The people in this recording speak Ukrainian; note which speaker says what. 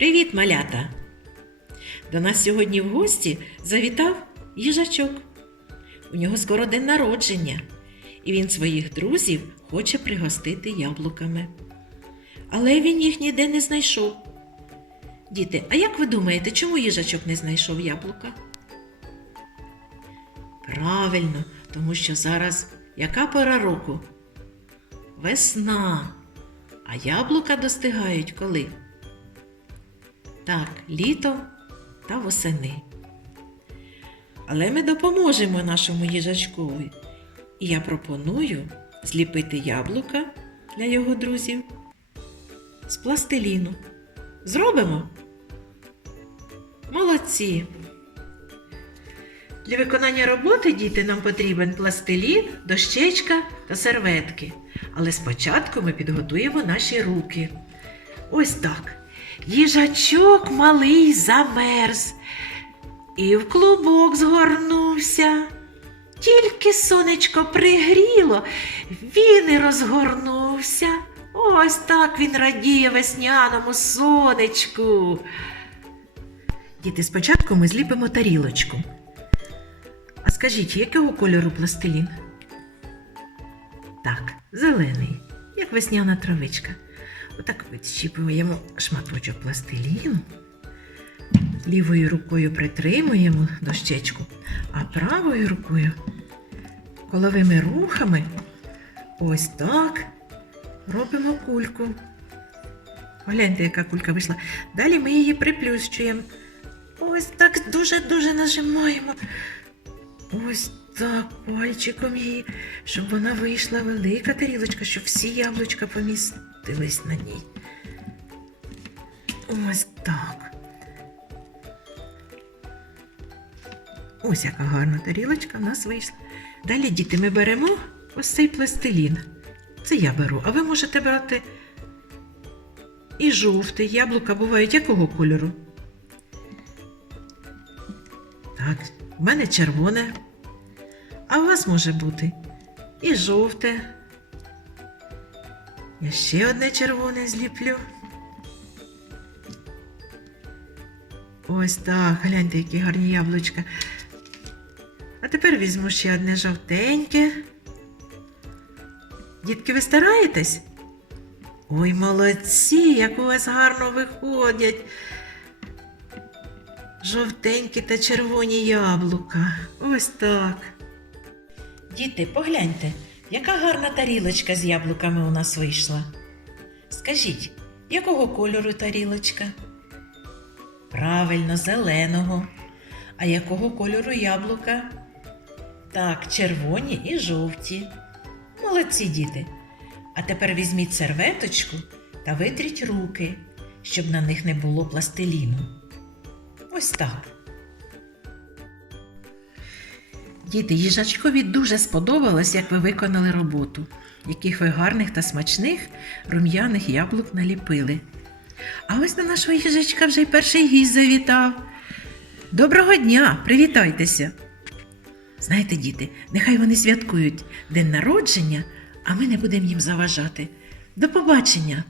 Speaker 1: Привіт, малята! До нас сьогодні в гості завітав їжачок. У нього скоро день народження, і він своїх друзів хоче пригостити яблуками. Але він їх ніде не знайшов. Діти, а як ви думаєте, чому їжачок не знайшов яблука? Правильно, тому що зараз яка пора року? Весна. А яблука достигають коли? Так, літо та восени. Але ми допоможемо нашому їжачкові. І я пропоную зліпити яблука для його друзів з пластиліну. Зробимо? Молодці! Для виконання роботи діти нам потрібен пластилін, дощечка та серветки. Але спочатку ми підготуємо наші руки. Ось так. Їжачок малий замерз і в клубок згорнувся. Тільки сонечко пригріло, він і розгорнувся. Ось так він радіє весняному сонечку. Діти, спочатку ми зліпимо тарілочку. А скажіть, якого кольору пластилін? Так, зелений, як весняна травичка. Отак відщіпуємо шматочок пластиліну. Лівою рукою притримуємо дощечку, а правою рукою коловими рухами ось так робимо кульку. Гляньте, яка кулька вийшла. Далі ми її приплющуємо. Ось так дуже-дуже нажимаємо. Ось так пальчиком її, щоб вона вийшла велика тарілочка, щоб всі яблучка помістились на ній. Ось так. Ось яка гарна тарілочка в нас вийшла. Далі, діти, ми беремо ось цей пластилін. Це я беру, а ви можете брати і жовтий. Яблука бувають якого кольору? Так, в мене червоне. А у вас може бути і жовте. Я ще одне червоне зліплю. Ось так, гляньте, які гарні яблучка. А тепер візьму ще одне жовтеньке. Дітки, ви стараєтесь? Ой, молодці, як у вас гарно виходять. Жовтенькі та червоні яблука. Ось так. Діти, погляньте, яка гарна тарілочка з яблуками у нас вийшла. Скажіть, якого кольору тарілочка? Правильно, зеленого. А якого кольору яблука? Так, червоні і жовті. Молодці діти. А тепер візьміть серветочку та витріть руки, щоб на них не було пластиліну. Ось так. Діти, їжачкові дуже сподобалось, як ви виконали роботу, яких ви гарних та смачних рум'яних яблук наліпили. А ось на нашого їжачка вже й перший гість завітав. Доброго дня! Привітайтеся! Знаєте, діти, нехай вони святкують день народження, а ми не будемо їм заважати. До побачення!